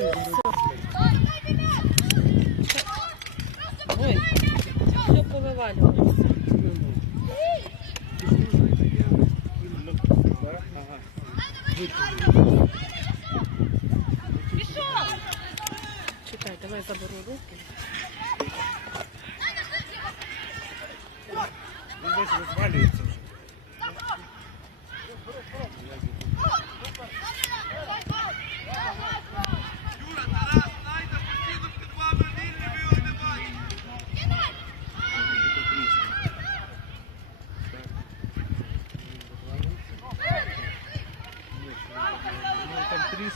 Ой. Чекай, давай заберу руки. Він десь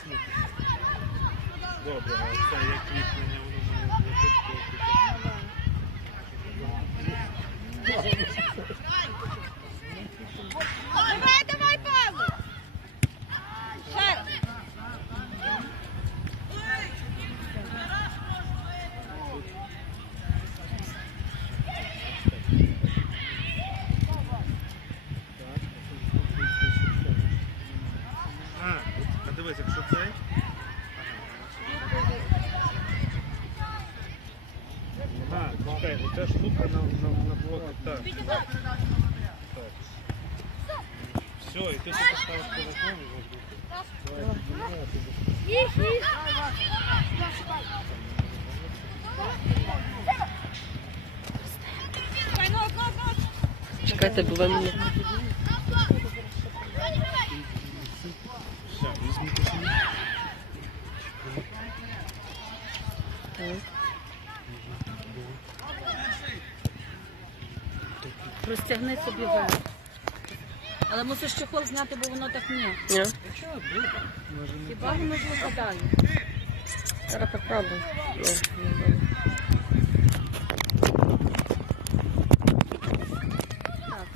там. Добре, а це як кріплення, воно має бути. Давай, давай, Павло! Ще раз. А, а дивись, якщо цей. Ага, чекай, оця штука на, на, на блоку. Так. так. Все, бо ви мені. Розтягни собі вверх. Але мусиш чехол зняти, бо воно так ні. Ні? Хіба воно ж випадає? Зараз попробуй. Так.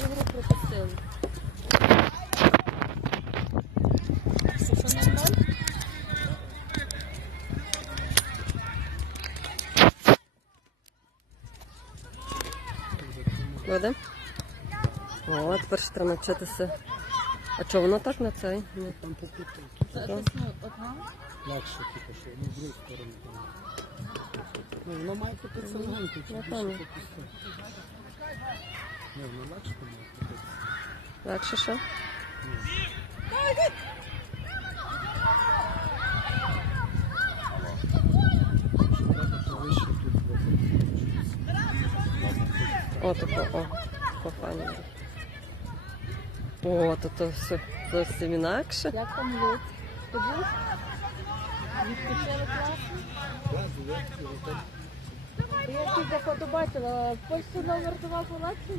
Ігру пропустили. Що, що? О, тепер ще треба навчитися. А чого воно так на цей? Ні. Затисну одна. Легше, типу, що ну, з другої сторони. там. Ну, воно має це легенько, чи більше пам'ятаю. попусти. Ні, воно легше має бути. Легше що? Треба повище тут. О, тако, о, кохання. О, то то все зовсім інакше. Як там лід? Тобі? Відпочили класно? Я ці заходу бачила, в номер два була чи?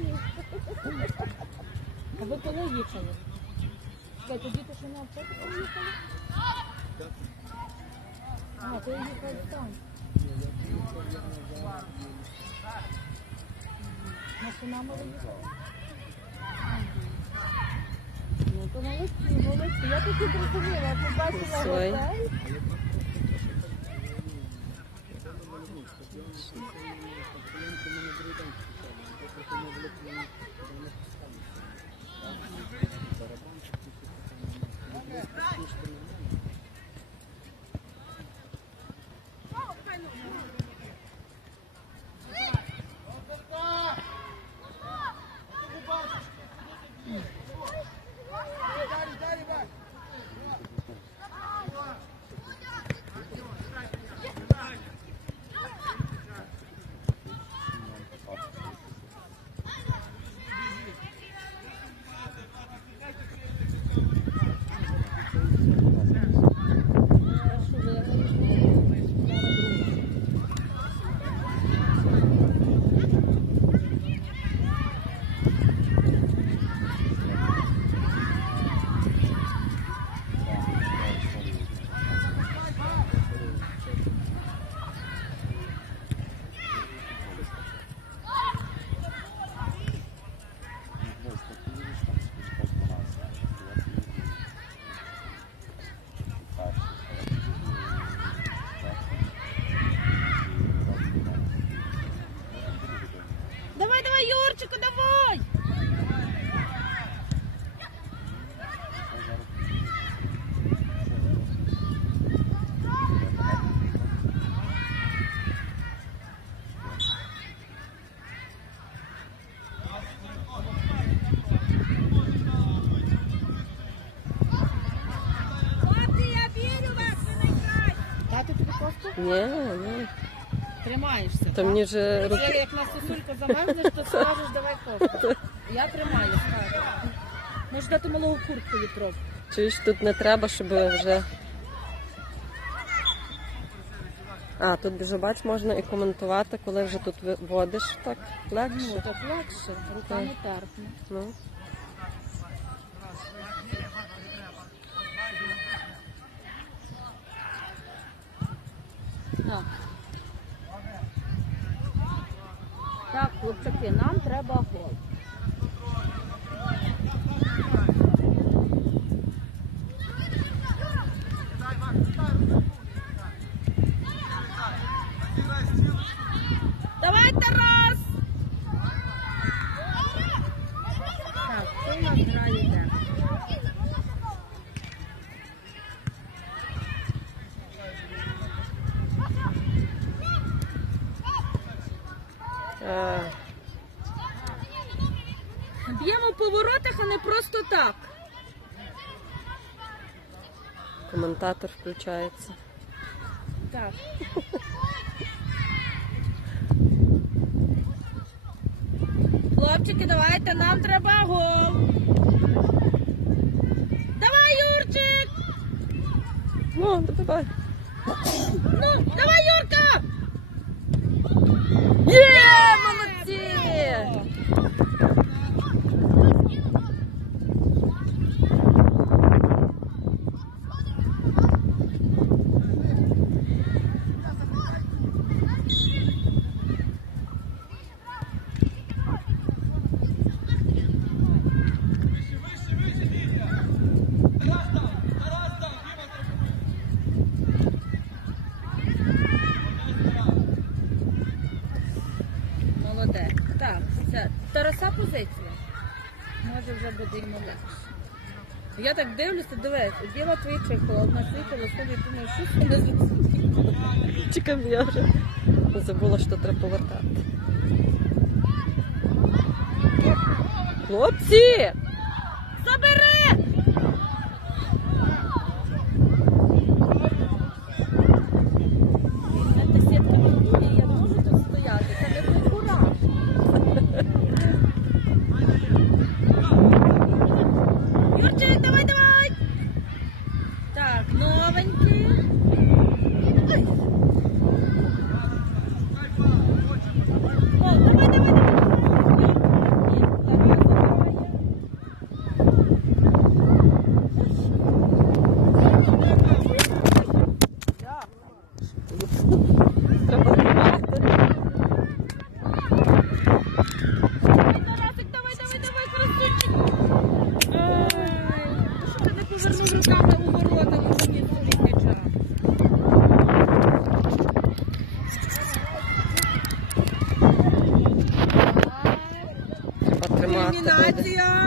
А ви коли їхали? Чекай, тоді що на аптеку поїхали? А, ти їхав там. На Сунаму ви їхали? то молодці, молодці. Я так і зрозуміла, побачила Свої. готель. Ні, ні. тримаєшся. То мені вже руки. як на сосульку замерзнеш, то скажеш, давай кофе. Я тримаю, скажу. Може дати малого куртку трохи. Чуєш, тут не треба, щоб вже. А, тут вже бач, можна і коментувати, коли вже тут водиш так Ну, так легше, рука не терпне. Ну. Хлопчики, нам треба гол. Давай, Тарас! Так, хто у нас грає де? А, Б'ємо по воротах, а не просто так. коментатор включається. Так. Хлопчики, давайте, нам треба гол. Давай, Юрчик! Ну, давай. Ну, давай, Юрка! Є, молодці! Молодець. Так, це Тараса позиція. Може вже буде йому легше. Я так дивлюся, дивись, діла твої холодна одна світила, собі думаю, що це не зустрічає. Чекай, я вже забула, що треба повертати. Хлопці! 你拿去啊？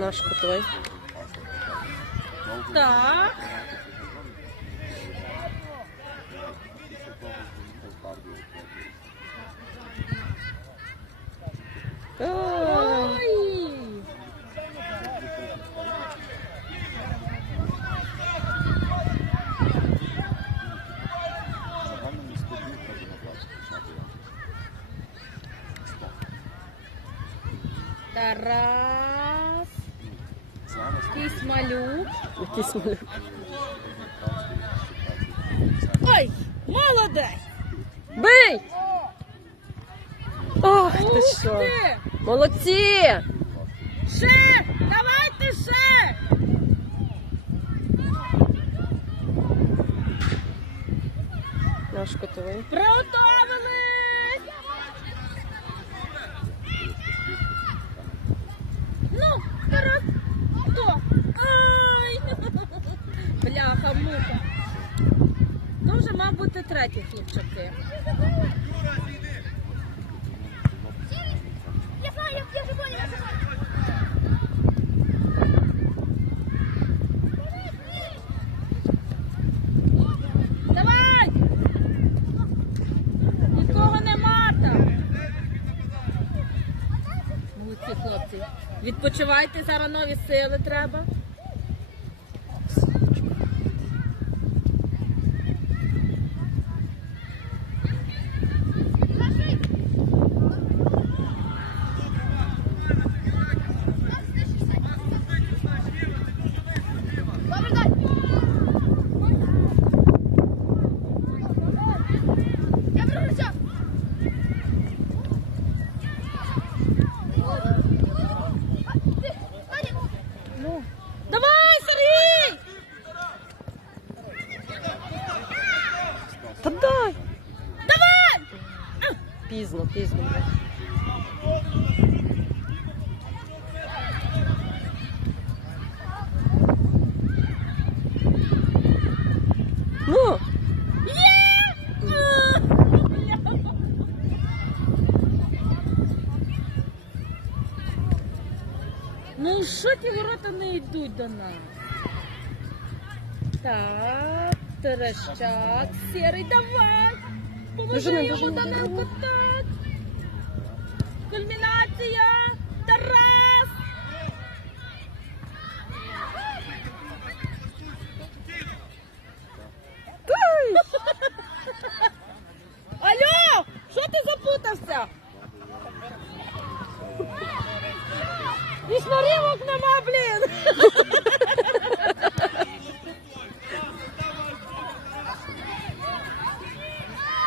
Наш кутой. Так. А, Якийсь малюк. Ой, молодець! Бий! Ох, ти що? Молодці! Ще! Давайте ще! Наш котовий. Приготовились! Ну, вперед! Хто? Ай! Бляха, муха. Ну, вже, мав бути треті хлопчаки. Я знаю, я, я вже поняла, я вже поняла. Давай! Нікого нема там. Молодці хлопці. Відпочивайте, зараз нові сили треба. Ну. Давай, Сергій! Та дай! Давай! Пізно, пізно. бля. Ну, Ну і що ті ворота не йдуть до нас? Так, Терещак, сірий, давай! Поможи йому, Данилко, так! Кульмінація! Тарас! Алло! Що ти запутався? І шнурівок нема, блін!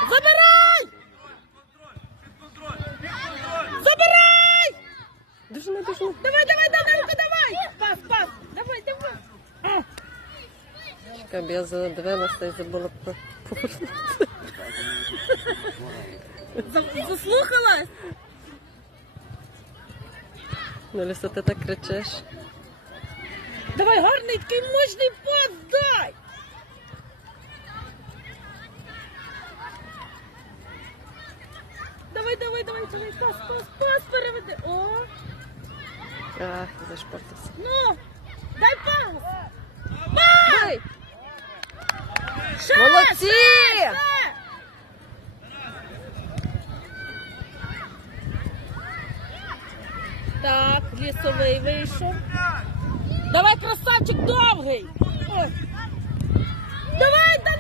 Забирай! Забирай! дожини, дожини. Давай, давай, Данилко, давай! Пас, пас! Давай, давай! Бо я задивилася і забула про повернути. За- Заслухалась? Ну, Ліса, ти так кричиш. Давай, гарний такий мощний пас дай! Давай, давай, давай, давай, пас, пас, пас, переведи. О, А, зашпортився. ну, дай пас! Дай! Молодці! Так, лісовий вийшов. Давай, красавчик довгий! Ой. Давай, Данилко!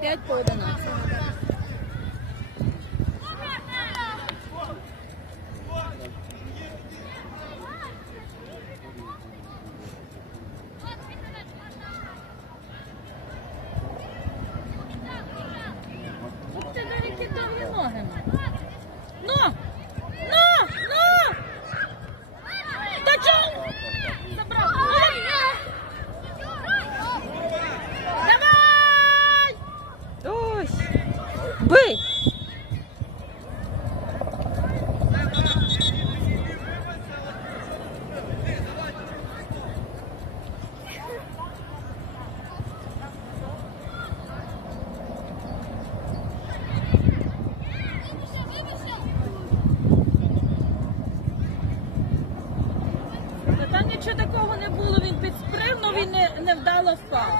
5 по 11. Ух ти, навіть ноги. Нікого не було. Він підспригнув, і не, не вдало впав.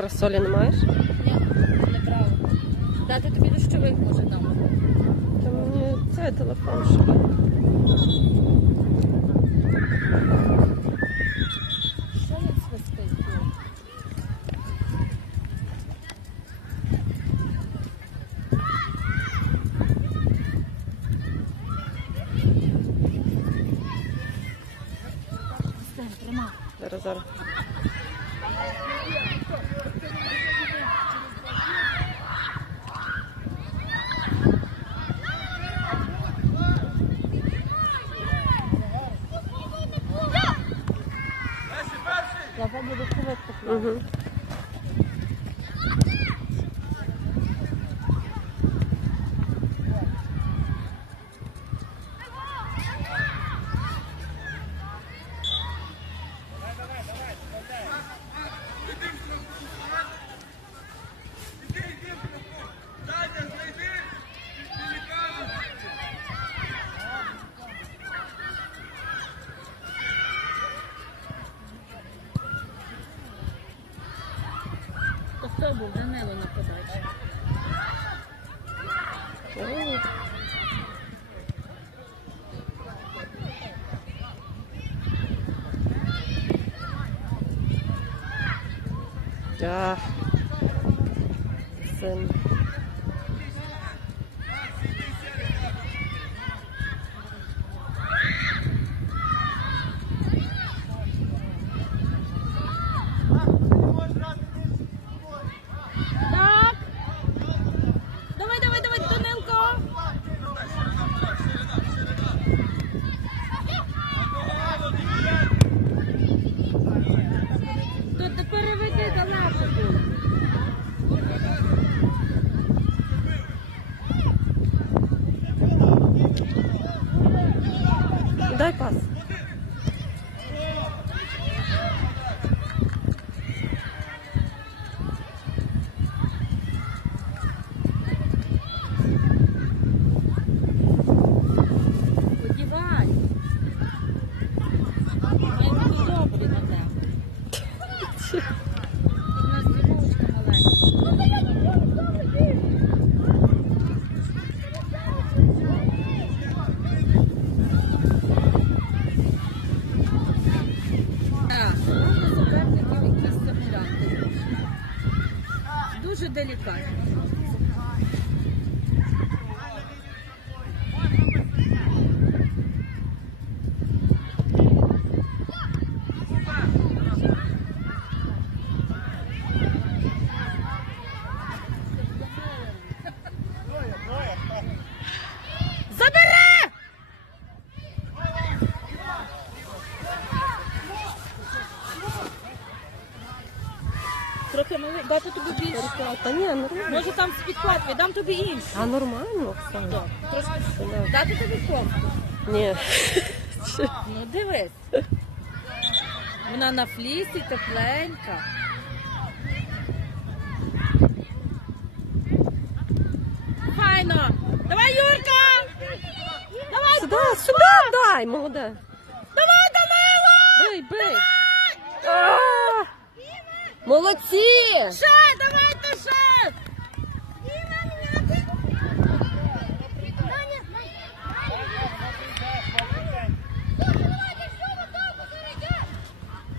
Парасолі не маєш? Ні, не брала. Дати тобі дощовик може там. Та мені це телефон ще. Mm-hmm. Ах. Син. Так. Давай, давай, давай, Данилко. То ти переведи далеко. Дай пас. Подівай. Я буду добрі на тебе. У нас дівочка маленька. Так, можна суперників якісь симулянти. Дуже делікатно. Забери! Трохи малий, дати Та ні, нормально. Може там спідклад, віддам тобі іншу. А нормально, Оксана. Трошки Да. дати тобі кофту. Ні. Ну дивись. Вона на флісі тепленька. Файно! Давай, Юрка! Давай, Сюди, сюди дай, молоде. давай, Данило! Бий, бий. А! Молодці! Ще, давайте ще!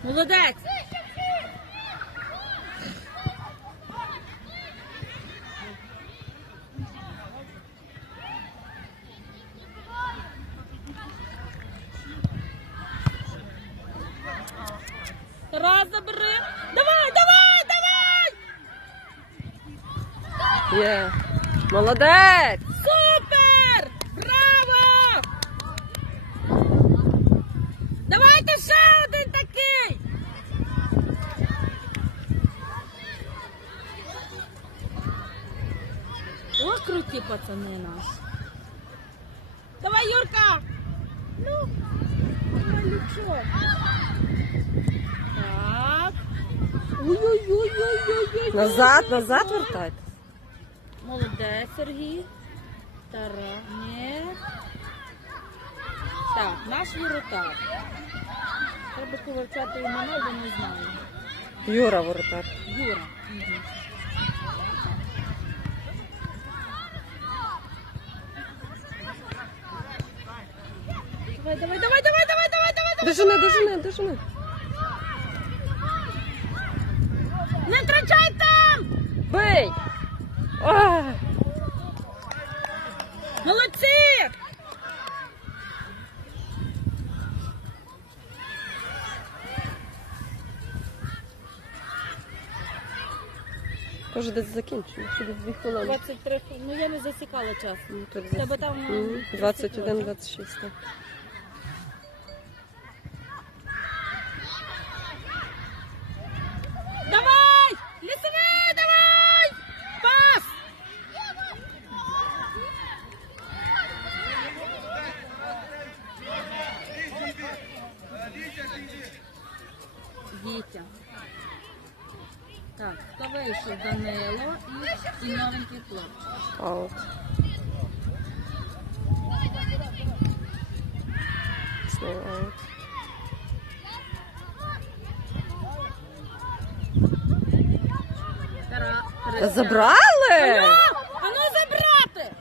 Молодець! Раз забери! Давай, давай, давай! Є. Молодець! Супер! Браво! Давайте ще один такий! О, круті пацани наші. Давай, Юрка! Ну, малючок. Так. Ой-ой-ой-ой-ой. Назад, назад вертайте. Молодець, Сергій. Тара. Ні. Так, наш воротар. Треба повивчати імена, бо не знаю. Юра воротар. Юра. Мгм. Давай, давай, давай, давай, давай, давай, давай, давай. Дожини, дожини, дожини. Не втрачай там! Бий! А, Молодці! Тоже десь закінчено, через дві хвилини. 23, ну я не засікала час. Ну, тут Тебе там... 21-26. Хлопчик. Аут. Знову аут. Тара, Та Христя. Забрали? А ну забрати!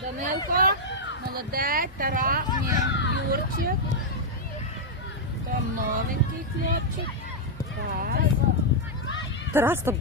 Данилко, молодець, Тара, ні, Юрчик. Там новенький хлопчик. Так. Тарас, то